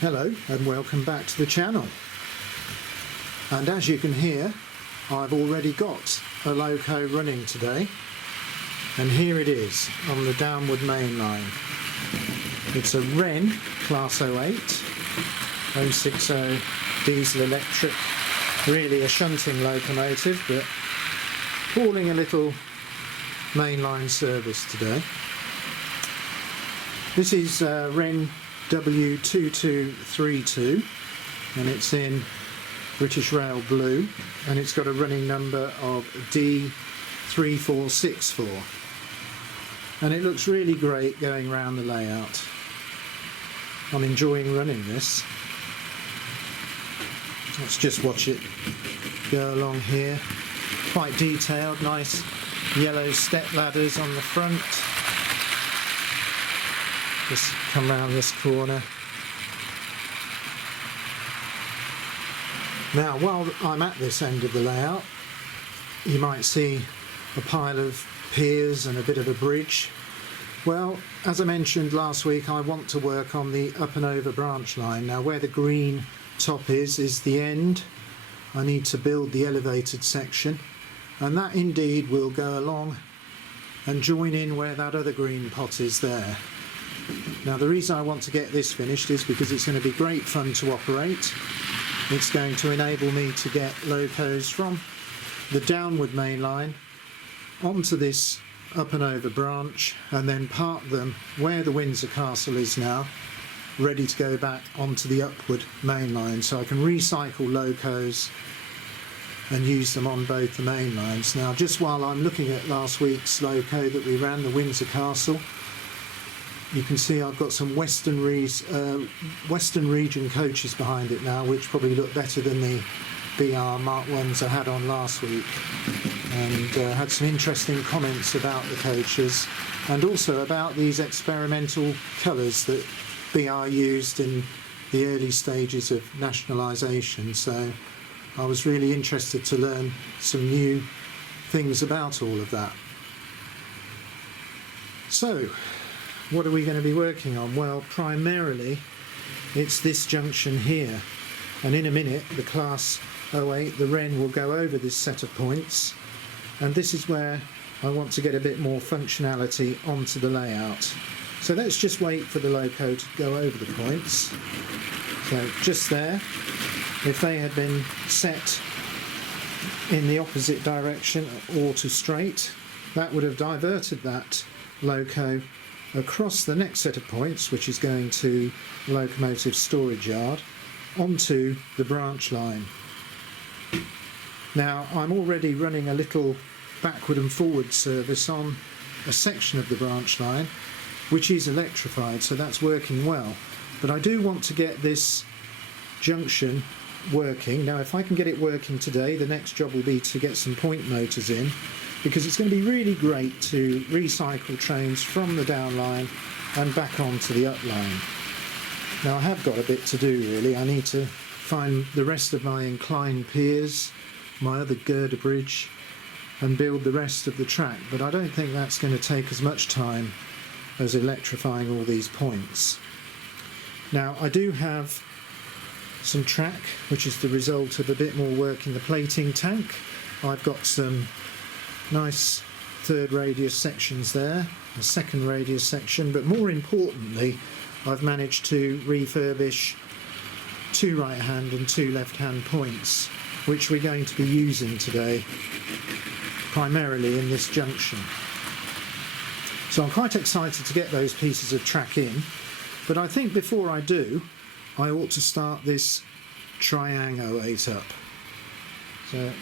Hello and welcome back to the channel. And as you can hear, I've already got a loco running today, and here it is on the Downward Mainline. It's a Wrenn Class 08 060 diesel electric, really a shunting locomotive, but hauling a little mainline service today. This is Wrenn W2232 and it's in British Rail blue, and it's got a running number of D3464, and it looks really great going around the layout. I'm enjoying running this. Let's just watch it go along here. Quite detailed, nice yellow step ladders on the front. Just come round this corner. Now, while I'm at this end of the layout, you might see a pile of piers and a bit of a bridge. Well, as I mentioned last week, I want to work on the up and over branch line. Now, where the green top is the end. I need to build the elevated section, and that indeed will go along and join in where that other green pot is there. Now, the reason I want to get this finished is because it's going to be great fun to operate. It's going to enable me to get locos from the Downward Mainline onto this up and over branch, and then park them where the Windsor Castle is now, ready to go back onto the Upward Mainline, so I can recycle locos and use them on both the main lines. Now, just while I'm looking at last week's loco that we ran, the Windsor Castle, you can see I've got some Western region coaches behind it now, which probably look better than the BR Mark 1s I had on last week, and had some interesting comments about the coaches and also about these experimental colours that BR used in the early stages of nationalisation. So I was really interested to learn some new things about all of that. So, what are we going to be working on? Well, primarily it's this junction here, and in a minute the Class 08, the Wrenn, will go over this set of points, and this is where I want to get a bit more functionality onto the layout. So let's just wait for the loco to go over the points. So just there, if they had been set in the opposite direction or to straight, that would have diverted that loco across the next set of points, which is going to locomotive storage yard, onto the branch line. Now, I'm already running a little backward and forward service on a section of the branch line which is electrified, so that's working well, but I do want to get this junction working. Now, if I can get it working today, the next job will be to get some point motors in, because it's going to be really great to recycle trains from the down line and back onto the up line. Now, I have got a bit to do really. I need to find the rest of my inclined piers, my other girder bridge, and build the rest of the track, but I don't think that's going to take as much time as electrifying all these points. Now, I do have some track which is the result of a bit more work in the plating tank. I've got some nice third radius sections there, a second radius section, but more importantly I've managed to refurbish 2 right hand and 2 left hand points, which we're going to be using today primarily in this junction. So I'm quite excited to get those pieces of track in, but I think before I do, I ought to start this Triang 08 up. So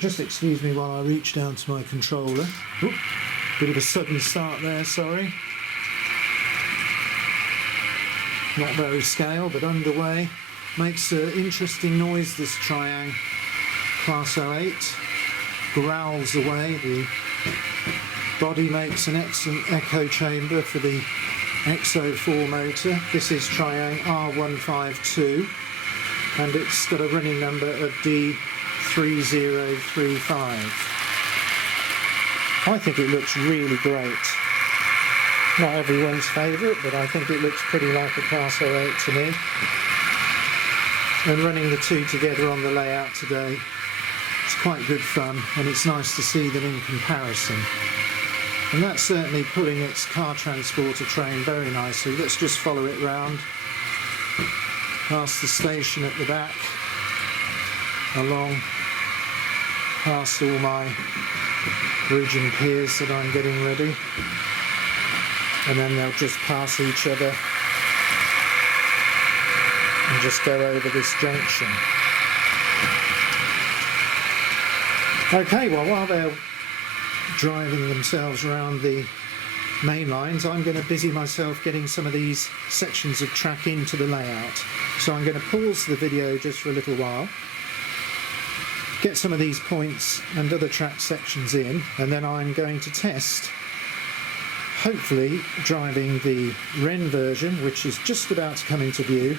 just excuse me while I reach down to my controller. Oop, bit of a sudden start there, sorry. Not very scale, but underway. Makes an interesting noise, this Triang Class 08. Growls away. The body makes an excellent echo chamber for the XO4 motor. This is Triang R.152, and it's got a running number of D3035. I think it looks really great. Not everyone's favourite, but I think it looks pretty like a Class 08 to me. and running the two together on the layout today. It's quite good fun, and it's nice to see them in comparison. And that's certainly pulling its car transporter train very nicely. Let's just follow it round, past the station at the back, along, past all my bridge and piers that I'm getting ready, and then they'll just pass each other and just go over this junction. Okay, well, while they're driving themselves around the main lines, I'm going to busy myself getting some of these sections of track into the layout. So I'm going to pause the video just for a little while, get some of these points and other track sections in, and then I'm going to test, hopefully driving the Wrenn version, which is just about to come into view,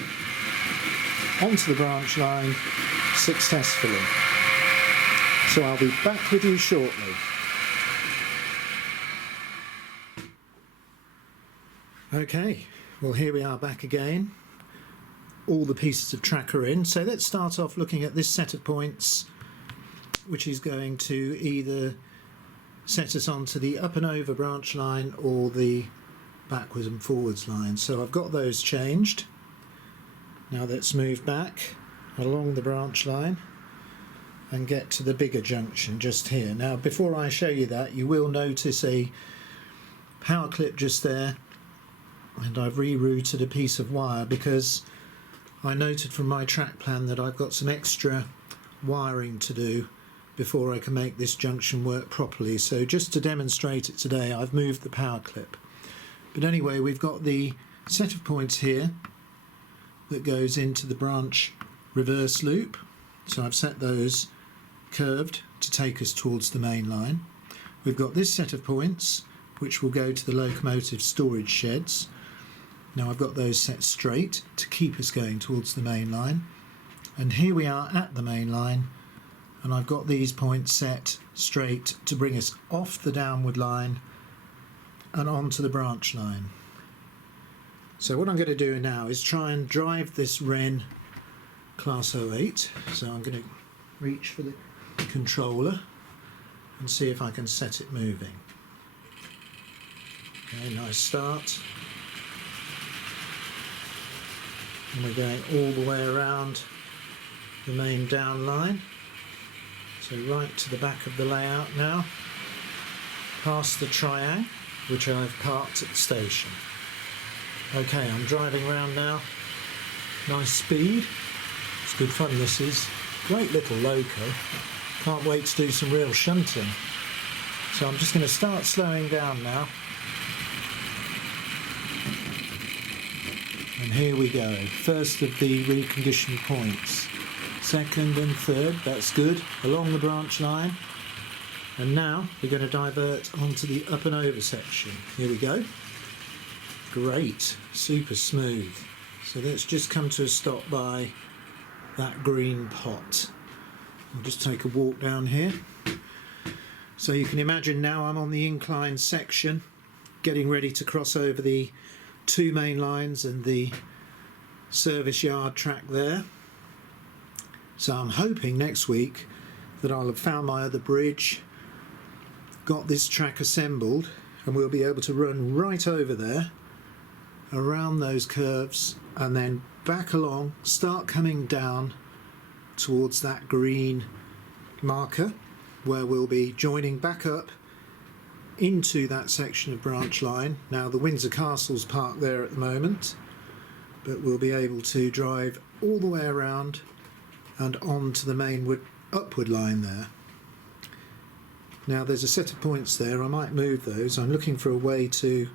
onto the branch line successfully. So I'll be back with you shortly. Okay, well, here we are back again. All the pieces of track are in. So let's start off looking at this set of points, which is going to either set us onto the up and over branch line or the backwards and forwards line. So I've got those changed. Now let's move back along the branch line and get to the bigger junction just here. Now, before I show you that, you will notice a power clip just there, and I've rerouted a piece of wire because I noted from my track plan that I've got some extra wiring to do before I can make this junction work properly. So just to demonstrate it today, I've moved the power clip. But anyway, we've got the set of points here that goes into the branch reverse loop. So I've set those curved to take us towards the main line. We've got this set of points which will go to the locomotive storage sheds. Now I've got those set straight to keep us going towards the main line. And here we are at the main line, and I've got these points set straight to bring us off the downward line and onto the branch line. So what I'm going to do now is try and drive this Wrenn Class 08. So I'm going to reach for the controller and see if I can set it moving. Okay, nice start. And we're going all the way around the main down line. So right to the back of the layout now, past the triangle, which I've parked at the station. Okay, I'm driving around now, nice speed, it's good fun this is, great little loco, can't wait to do some real shunting. So I'm just going to start slowing down now. And here we go, first of the reconditioned points, second and third, that's good, along the branch line. And now we're going to divert onto the up and over section. Here we go. Great, super smooth. So let's just come to a stop by that green pot. I'll just take a walk down here. So you can imagine now I'm on the incline section, getting ready to cross over the two main lines and the service yard track there. So I'm hoping next week that I'll have found my other bridge, got this track assembled, and we'll be able to run right over there, around those curves, and then back along, start coming down towards that green marker where we'll be joining back up into that section of branch line. Now the Windsor Castle's parked there at the moment, but we'll be able to drive all the way around and on to the main upward line there. Now there's a set of points there, I might move those. I'm looking for a way to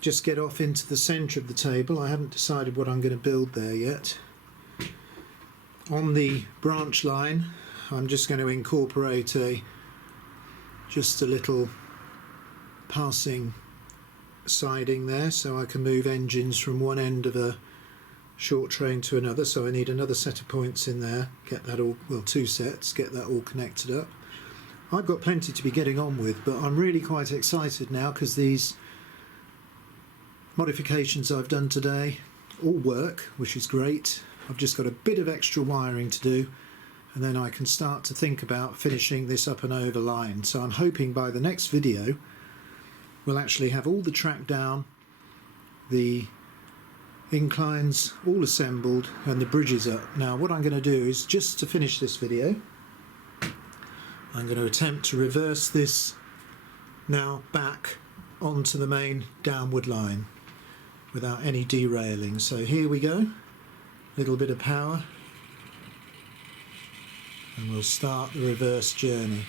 just get off into the centre of the table. I haven't decided what I'm going to build there yet. On the branch line I'm just going to incorporate just a little passing siding there so I can move engines from one end of a short train to another. So I need another set of points in there, get that all, well, two sets, get that all connected up. I've got plenty to be getting on with, but I'm really quite excited now because these modifications I've done today all work, which is great, I've just got a bit of extra wiring to do, and then I can start to think about finishing this up and over line. So I'm hoping by the next video we'll actually have all the track down, the inclines all assembled, and the bridges up. Now what I'm going to do is, just to finish this video, I'm going to attempt to reverse this now back onto the main downward line without any derailing. So here we go, a little bit of power, and we'll start the reverse journey.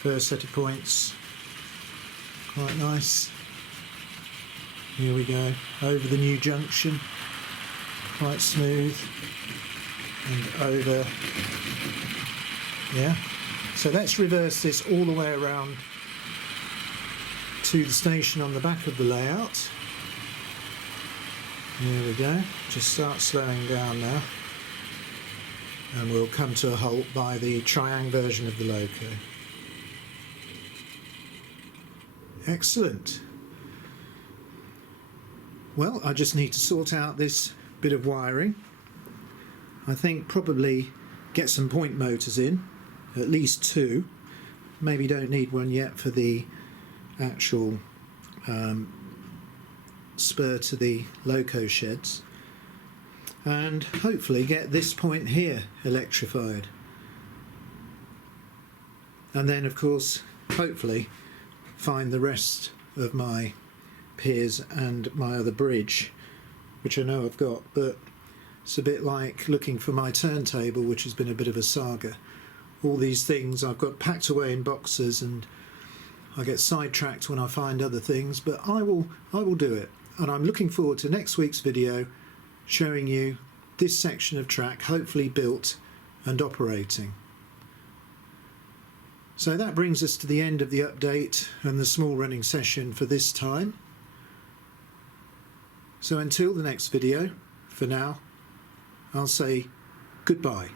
First set of points, quite nice. Here we go, over the new junction, quite smooth, and over, yeah. So let's reverse this all the way around to the station on the back of the layout. Here we go, just start slowing down now, and we'll come to a halt by the triang version of the loco. Excellent. Well, I just need to sort out this bit of wiring. I think probably get some point motors in, at least two. Maybe don't need one yet for the actual spur to the loco sheds, and hopefully get this point here electrified, and then of course hopefully find the rest of my piers and my other bridge, which I know I've got, but it's a bit like looking for my turntable, which has been a bit of a saga. All these things I've got packed away in boxes, and I get sidetracked when I find other things, but I will do it. And I'm looking forward to next week's video showing you this section of track hopefully built and operating. So that brings us to the end of the update and the small running session for this time. So until the next video, for now, I'll say goodbye.